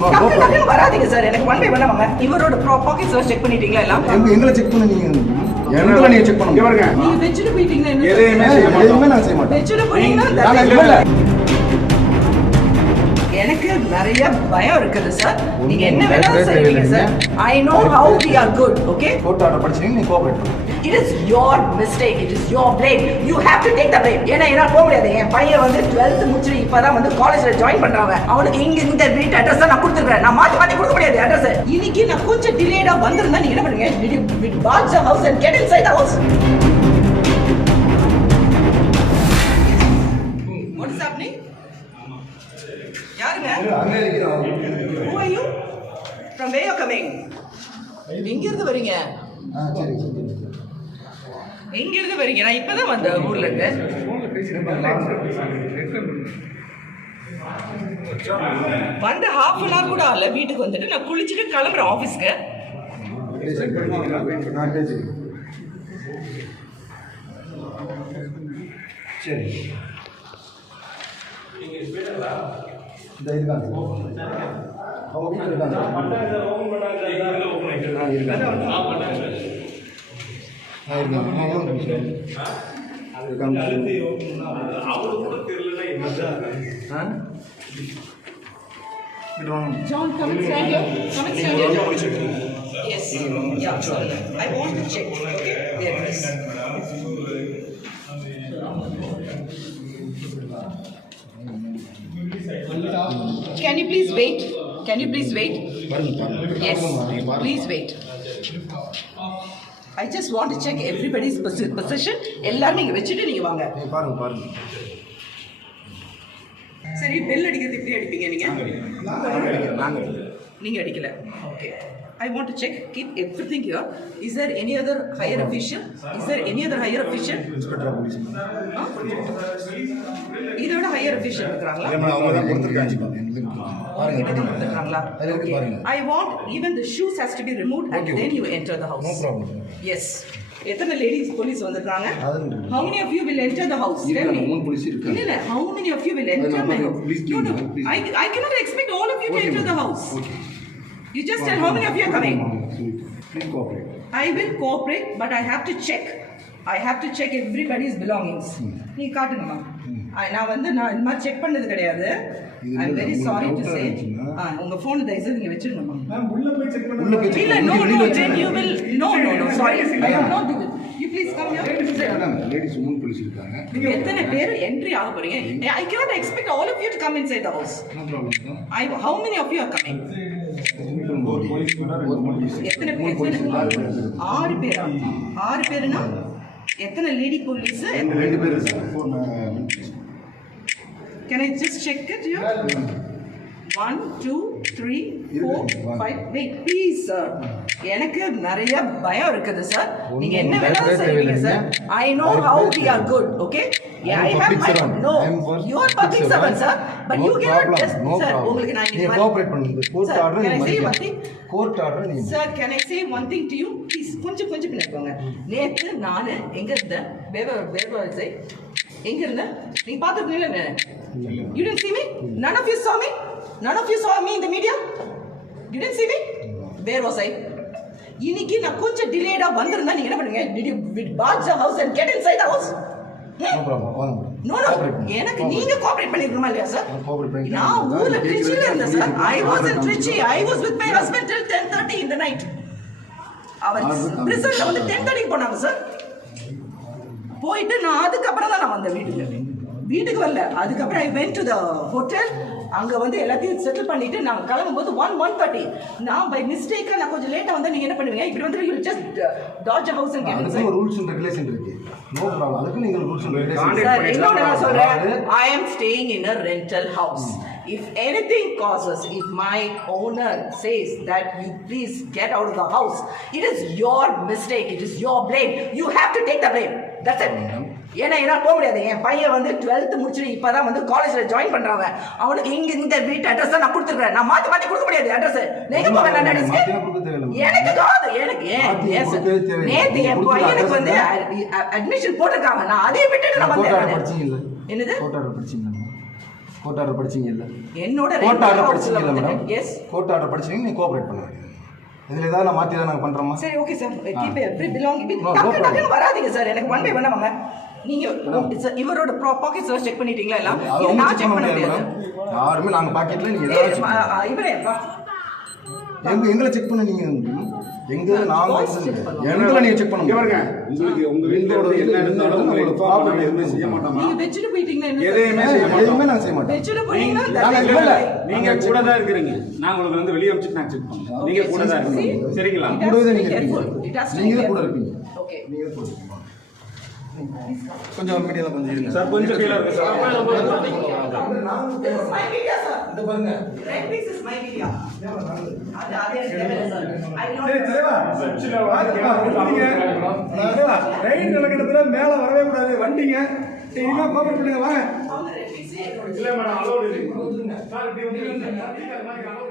வராதீங்க சார், எனக்கு one by one வாங்க. இவரோட பாக்கெட் சர்ச் செக் பண்ணிட்டீங்களா? எல்லாம் எங்களை செக் பண்ணீங்க, எங்களை நீங்க செக் பண்ணுங்க. பாருங்க, நீங்க வெச்சிட்டு போயிட்டீங்கன்னா என்ன? எதையுமே நான் செய்ய மாட்டேன். வெச்சிட்டு போறீங்கன்னா எனக்கு நிறைய பயம் இருக்குது சார். நீங்க என்ன வேணாலும் செய்வீங்க sir. I know how we are good, okay? Court order படிச்சீங்க, நீங்க கோஆபரேட் பண்ணுங்க. It is your mistake, it is your blame. You have to take the blame. ஏன்னா என்னால போக முடியாது. என் பையன் வந்து 12th முடிச்சு இப்பதான் வந்து காலேஜ்ல ஜாயின் பண்றாங்க. அவனுக்கு இங்க இந்த வீட்டு அட்ரஸ் தான் நான் கொடுத்துருக்கேன். நான் மாத்தி கொடுக்க முடியாது அட்ரஸ். இன்னைக்கு நான் கொஞ்சம் டிலேடா வந்திருந்தா நீங்க என்ன பண்ணுவீங்க? Did you barge the house and get inside the house? What is happening? யாருங்க? Who are you? From where you coming? எங்க இருந்து வரீங்க? சரி. எங்க இருந்து வரீங்க? நான் இப்பதான் வந்த ஊர்ல இருந்து. வந்து half an hour கூட ஆகல, வீட்டுக்கு வந்துட்டு நான் குளிச்சுட்டு கிளம்புறேன் ஆபீஸ்க்கு. சரி, இந்த இருக்காங்க அவங்க வீட்டில் இருக்காங்க. John, come and stand here. Come and stand here. Yes. Yeah, sorry. I want to check. Okay? The address. Can you please wait? Can you please wait? Yes. Please wait. I just want to check everybody's position. எல்லாரும் நீங்க வெச்சிட்டு நீங்க வாங்க. பாருங்க. சரி, bell அடிக்கிறது எப்படி அடிப்பீங்க நீங்க? நீங்க அடிக்கல. Okay. I want to check, keep everything here. Is there any other higher official? Is there any other higher official? Inspector of Police. இதோட higher official இருக்காங்களா? அவங்க தான் கொடுத்திருக்காங்க. பாருங்க. I want even the shoes has to be removed and then you enter the house. No problem. Yes. எத்தனை ladies police வந்திருக்காங்க? How many of you will enter the house? Tell me. மூணு police இருக்காங்க. இல்ல, how many of you will enter my house? No. I cannot expect all of you to enter the house. Okay. You just tell how many of you are coming. Please cooperate. I will cooperate, but I have to check. I have to check everybody's belongings. நீ காட்டுங்கம்மா. நான் வந்து நான் இந்த மாதிரி check பண்ணது கிடையாது. I am very sorry to say. உங்க phone தயவுசெய்து நீங்க வெச்சிடுங்கம்மா. மேம் உள்ள போய் செக் பண்ணுங்க. இல்ல, no, then you will no, sorry. I will not do it. You please come here. Ladies மூணு போலீஸ் இருக்காங்க. நீங்க எத்தனை பேர் என்ட்ரி ஆக போறீங்க? I cannot expect all of you to come inside the house. No problem. How many of you are coming? எத்தனை பேர்? 6 பேரா? 6 பேர்னா எத்தனை லேடி போலீஸ்? 2 பேர் sir. Can I just check it here? 1 2 3 4 5. Wait, please sir. எனக்கு நிறைய பயம் இருக்குது சார். நீங்க என்ன வேணாலும் செய்வீங்க sir. I know how we are good, okay? Yeah, I have my no. You are public servant sir, but you cannot just sir. உங்களுக்கு நான் நீங்க கோஆபரேட் பண்ணுங்க. கோர்ட் ஆர்டர் நீங்க கோர்ட் ஆர்டர் நீங்க. Sir, can I say one thing to you? Please கொஞ்சம் பின்னாடி போங்க. நேத்து நான் எங்க இருந்தேன்? வேற say எங்க இருந்தேன்? நீங்க பாத்துட்டீங்களா? You didn't see me? None of you saw me? None of you saw me in the media? You didn't see me? Where was I? இன்னைக்கு நான் கொஞ்சம் டிலேடா வந்திருந்தா நீங்க என்ன பண்ணுவீங்க? Did you barge the house and get inside the house? No problem. No. எனக்கு நீங்க cooperate பண்ணிருக்கணுமா இல்லையா சார்? நான் ஊர்ல ட்ரிச்சில இருந்தேன் sir. I was in Trichy. I was with my husband till 10:30 in the night. அவர் பிரிசன்ல வந்து 10:30 போனாங்க சார். போயிட்டு நான் அதுக்கப்புறம் தான் நான் வந்தேன் வீட்டுக்கு வரல. அதுக்கப்புறம் I went to the hotel. அங்க வந்து எல்லாத்தையும் செட்டில் பண்ணிட்டு நான் கிளம்பும்போது 1:30. நான் பை மிஸ்டேக்கா நான் கொஞ்சம் லேட்டா வந்தா நீங்க என்ன பண்ணுவீங்க? இப்படி வந்து you just dodge a house and get inside. அதுக்கு ரூல்ஸ் அண்ட் ரெகுலேஷன் இருக்கு. No problem. அதுக்கு நீங்க ரூல்ஸ் அண்ட் ரெகுலேஷன் சார் இன்னொரு நான் சொல்றேன். I am staying in a rental house. If anything causes, if my owner says that you please get out of the house, it is your mistake, it is your blame. You have to take the blame. That's it. ஏன்னா என்னால் போக முடியாது. என் பையன் வந்து 12th முடிச்சுட்டு இப்பதான் வந்து காலேஜ்ல ஜாயின் பண்றாங்க. அவனுக்கு இங்க இந்த வீட்டு அட்ரஸ் தான் நான் கொடுத்துருக்கேன். நான் மாத்தி கொடுக்க முடியாது அட்ரஸ். நீங்க போக வேண்டாம் அட்ரஸ். எனக்கு காது எனக்கு நேத்து என் பையனுக்கு வந்து அட்மிஷன் போட்டிருக்காங்க. நான் அதையும் விட்டுட்டு நான் வந்தேன். என்னது கோர்ட் ஆர்டர் படிச்சீங்க இல்ல என்னோட கோர்ட் ஆர்டர் படிச்சீங்க இல்ல மேடம் எஸ் கோர்ட் ஆர்டர் படிச்சீங்க நீ கோஆபரேட் பண்ண வேண்டியது இதுல ஏதாவது நான் மாத்தி தான் நாங்க பண்றோமா சரி okay sir keep every belong டக்கு வராதீங்க சார் எனக்கு ஒன் பை ஒன் வாங்க நீங்க இவரோட பாக்கெட் சர்ச் செக் பண்ணிட்டீங்களா எல்லாம் நான் செக் பண்ண முடியாது யாருமே நாங்க பாக்கெட்ல நீங்க ஏதாவது இவரே எங்களை செக் பண்ண நீங்க எங்க நாங்க எங்களை நீங்க செக் பண்ணுங்க பாருங்க உங்களுக்கு உங்க வீட்டோட என்ன இருந்தாலும் உங்களுக்கு ப்ராப்ளம் எதுவுமே செய்ய மாட்டோம் நீங்க வெச்சிட்டு போயிட்டீங்கன்னா என்ன எதுவுமே நான் செய்ய மாட்டேன் வெச்சிட்டு போனீங்கன்னா இல்ல நீங்க கூட தான் இருக்கீங்க நான் உங்களுக்கு வந்து வெளிய அனுப்பிச்சு நான் செக் பண்ணுவேன் நீங்க கூட தான் இருக்கீங்க சரிங்களா கூடவே நீங்க இருப்பீங்க நீங்க கூட இருப்பீங்க ஓகே நீங்க கூட இருப்பீங்க கொஞ்சம் மீடியால கொஞ்சம் இருங்க சார் கொஞ்சம் கீழ இருக்கு சார் மை மீடியா சார் இந்த பாருங்க right this is my media அது சார் ஐ நோ சரி தலைவா ரைட் நடக்கிறதுல மேல வரவே கூடாது வண்டிங்க இனிமே கோஆபரேட் பண்ணுங்க வாங்க இல்ல மேடம் அலோட் இல்லை சார் இப்படி வந்து